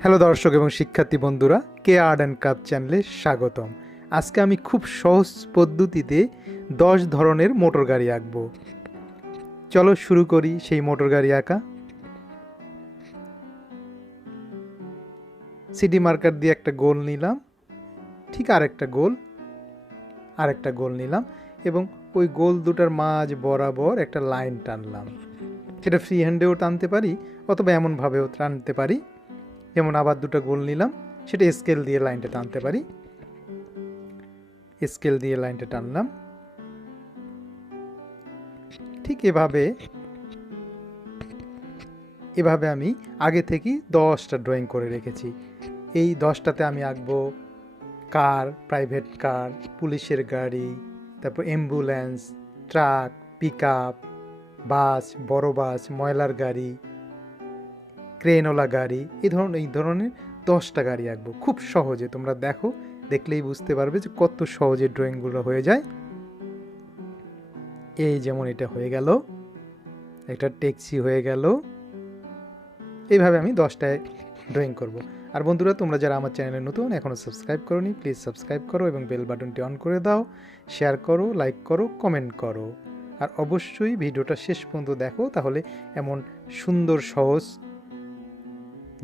Hello দর্শক এবং শিক্ষার্থী বন্ধুরা, কে আর্ট অ্যান্ড ক্রাফট চ্যানেলে স্বাগতম। আজকে আমি খুব সহজ পদ্ধতিতে 10 ধরনের মোটর গাড়ি আঁকবো। চলো শুরু করি সেই মোটর গাড়ি আঁকা। সিটি মার্কার দিয়ে একটা গোল নিলাম, ঠিক আরেকটা গোল নিলাম এবং ওই গোল দুটার মাঝ বরাবর একটা লাইন টানলাম। সেটা ফ্রি হ্যান্ডেও টানতে পারি অথবা এমনভাবেও টানতে পারি। যেমন আবার দুটো গোল নিলাম, সেটা স্কেল দিয়ে লাইনটা টানতে পারি। স্কেল দিয়ে লাইনটা টানলাম। ঠিক এভাবে আমি আগে থেকেই 10টা ড্রয়িং করে রেখেছি। এই 10টাতে আমি আঁকবো কার, প্রাইভেট কার, পুলিশের গাড়ি, তারপর অ্যাম্বুলেন্স, ট্রাক, পিকআপ, বাস, বড় বাস, ময়লার গাড়ি, ক্রেনওয়ালা গাড়ি, এই ধরনের 10টা গাড়ি আঁকবো খুব সহজে। তোমরা দেখলেই বুঝতে পারবে যে কত সহজে ড্রয়িংগুলো হয়ে যায়। এই যেমন এটা হয়ে গেল, একটা ট্যাক্সি হয়ে গেল। এইভাবে আমি 10টায় ড্রয়িং করব। আর বন্ধুরা, তোমরা যারা আমার চ্যানেলে নতুন, এখনও সাবস্ক্রাইব করোনি, প্লিজ সাবস্ক্রাইব করো এবং বেল বাটনটি অন করে দাও। শেয়ার করো, লাইক করো, কমেন্ট করো। আর অবশ্যই ভিডিওটা শেষ পর্যন্ত দেখো, তাহলে এমন সুন্দর সহজ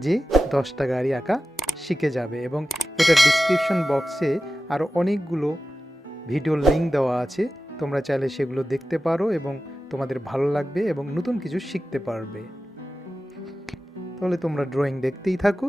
যে 10টা গাড়ি আঁকা শিখে যাবে। এবং এটার ডিসক্রিপশন বক্সে আরও অনেকগুলো ভিডিওর লিঙ্ক দেওয়া আছে, তোমরা চাইলে সেগুলো দেখতে পারো এবং তোমাদের ভালো লাগবে এবং নতুন কিছু শিখতে পারবে। তাহলে তোমরা ড্রয়িং দেখতেই থাকো।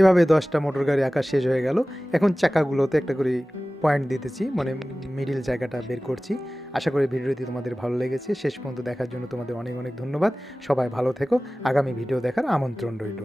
এভাবে 10টা মোটর গাড়ি আঁকা শেষ হয়ে গেল। এখন চাকাগুলোতে একটা করে পয়েন্ট দিতেছি, মানে মিডিল জায়গাটা বের করছি। আশা করি ভিডিওটি তোমাদের ভালো লেগেছে। শেষ পর্যন্ত দেখার জন্য তোমাদের অনেক অনেক ধন্যবাদ। সবাই ভালো থেকো। আগামী ভিডিও দেখার আমন্ত্রণ রইল।